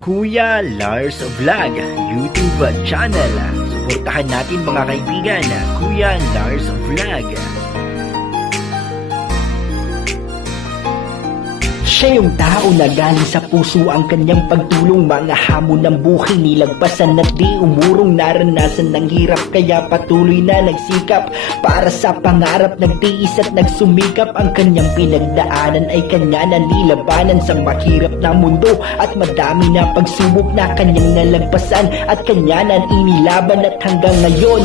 Kuya Lars Vlog YouTube channel. Suportahan natin mga kaibigan, Kuya Lars Vlog. Siya yung tao na galing sa puso ang kanyang pagtulong. Mga hamon ng buhay nilagpasan at di umurong. Naranasan ng hirap kaya patuloy na nagsikap. Para sa pangarap nagtiis at nagsumikap. Ang kanyang pinagdaanan ay kanya na nilabanan sa mahirap na mundo. At madami na pagsubok na kanyang nalagpasan. At kanya na inilaban at hanggang ngayon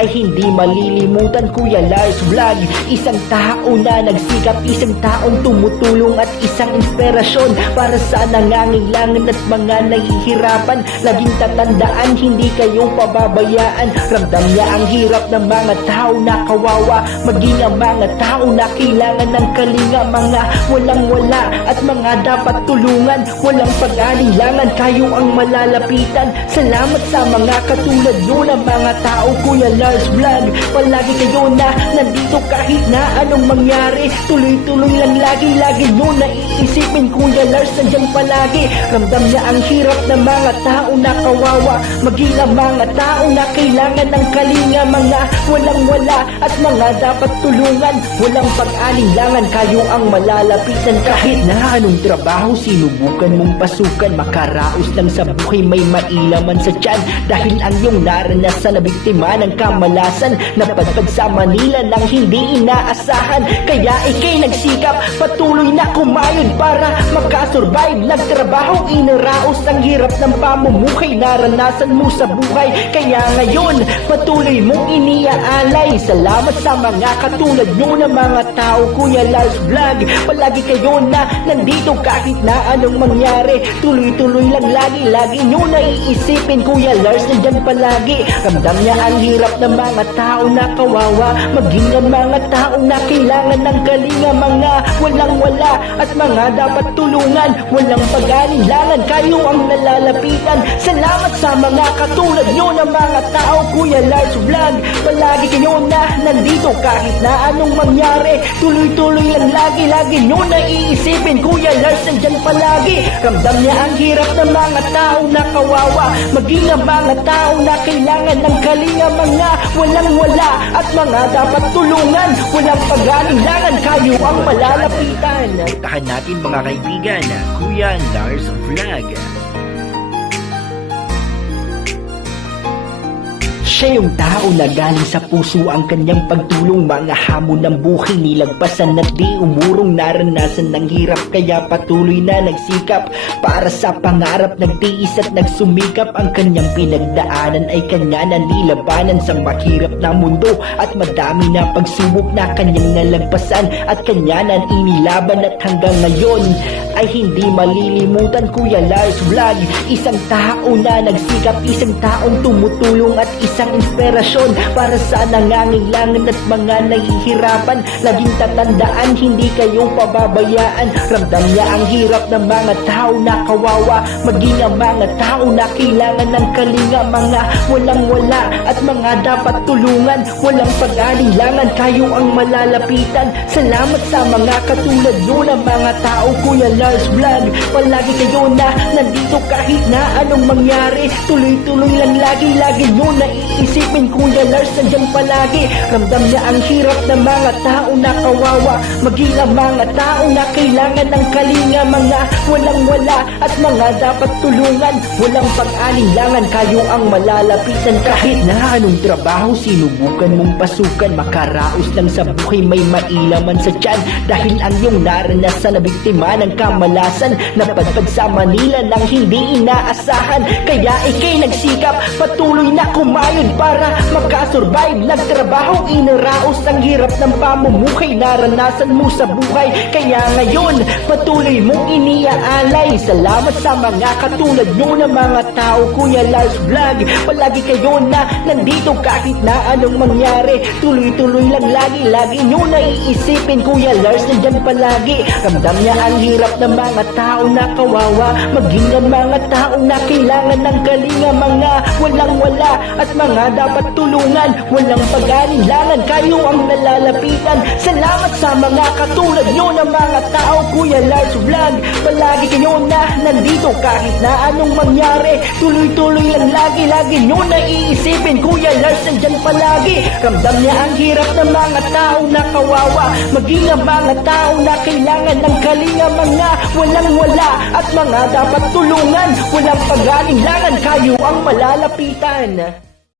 ay hindi malilimutan. Kuya Lars Vlog, isang tao na nagsikap, isang taong tumutulong at isang inspirasyon para sa nangangailangan at mga nahihirapan. Laging tatandaan, hindi kayong pababayaan. Ramdam niya ang hirap ng mga tao na kawawa, maging ang mga tao na kailangan ng kalinga. Mga walang-wala at mga dapat tulungan, walang pag-alinlangan, kayo ang malalapitan. Salamat sa mga katulad nyo na mga tao. Kuya Lars Vlog, palagi kayo na nandito kahit na anong mangyari. Tuloy-tuloy lang lagi nyo na isipin. Kuya Lars nandyan palagi. Ramdam niya ang hirap ng mga tao na kawawa, maging ang mga tao na kailangan ng kalinga. Mga walang-wala at mga dapat tulungan, walang pag-alinlangan, kayo ang malalapitan. Kahit na anong trabaho sinubukan mong pasukan, makaraos lang sa buhay, may mailaman sa tiyan. Dahil ang iyong naranasan na biktima ng kamalasan, napadpad sa Manila nang hindi inaasahan. Kaya ikay nagsikap, patuloy na kumayod para makasurvive. Nagtrabaho, inaraos ang hirap ng pamumuhay, naranasan mo sa buhay. Kaya ngayon, patuloy mong iniaalay. Salamat sa mga katulad nyo na mga tao. Kuya Lars Vlog, palagi kayo na nandito kahit na anong mangyari. Tuloy-tuloy lang lagi nyo na iisipin. Kuya Lars nandyan palagi. Ramdam niya ang hirap ng mga tao na kawawa, maging ang mga tao na kailangan ng kalinga. Mga walang-wala at mga dapat tulungan, walang pag-alinlangan, kayo ang nalalapitan. Salamat sa mga katulad nyo na mga tao. Kuya Lars Vlog, palagi kayo na nandito kahit na anong mangyari. Tuloy-tuloy lang lagi nyo na iisipin. Kuya Lars nandyan palagi. Ramdam niya ang hirap ng mga tao na kawawa, maging ang mga tao na kailangan ng kalinga. Mga walang-wala at mga dapat tulungan, walang pag-alinlangan, kayo ang malalapitan. Suportahan natin mga kaibigan, Kuya Lars Vlog. Siya yung tao na galing sa puso ang kanyang pagtulong. Mga hamon ng buhay nilagpasan at di umurong. Naranasan ng hirap kaya patuloy na nagsikap. Para sa pangarap nagtiis at nagsumikap. Ang kanyang pinagdaanan ay kanya na nilabanan sa mahirap na mundo. At madami na pagsubok na kanyang nalagpasan. At kanya na inilaban at hanggang ngayon ay hindi malilimutan. Kuya Lars Vlog, isang tao na nagsikap, isang taong tumutulong at isang inspirasyon para sa nangangailangan at mga nahihirapan. Laging tatandaan, hindi kayong pababayaan. Ramdam niya ang hirap ng mga tao na kawawa, maging ang mga tao na kailangan ng kalinga. Mga walang-wala at mga dapat tulungan, walang pag-alinlangan, kayo ang malalapitan. Salamat sa mga katulad nyo na mga tao. Kuya Lars Vlog, palagi kayo na nandito kahit na anong mangyari. Tuloy-tuloy lang lagi nyo na iisipin. Kuya Lars nandyan palagi. Ramdam niya ang hirap ng mga tao na kawawa, maging ang mga tao na kailangan ng kalinga. Mga walang-wala at mga dapat tulungan, walang pag-alinlangan, kayo ang malalapitan. Kahit na anong trabaho sinubukan mong pasukan, makaraos lang sa buhay, may mailaman sa tiyan. Dahil ang iyong naranasan na biktima ng kamalasan, napadpad sa Manila nang hindi inaasahan. Kaya ikay nagsikap, patuloy na kumayod para makasurvive. Nagtrabaho, inaraos ang hirap ng pamumuhay, naranasan mo sa buhay. Kaya ngayon, patuloy mong iniaalay. Salamat sa mga katulad nyo na mga tao. Kuya Lars Vlog, palagi kayo na nandito kahit na anong mangyari. Tuloy-tuloy lang lagi nyo na iisipin. Kuya Lars nandyan palagi. Ramdam niya ang hirap ng mga tao na kawawa, maging ang mga tao na kailangan ng kalinga. Mga walang-wala at mga dapat tulungan, walang pag-alinlangan, kayo ang nalalapitan. Salamat sa mga katulad nyo na mga tao. Kuya Lars Vlog, palagi lagi kayo na nandito kahit na anong mangyari. Tuloy-tuloy lang lagi nyo na iisipin, Kuya Lars nandyan palagi. Ramdam niya ang hirap ng mga tao na kawawa, maging ang mga tao na kailangan ng kalinga, mga walang-wala at mga dapat tulungan. Walang pag-alinlangan, kayo ang malalapitan.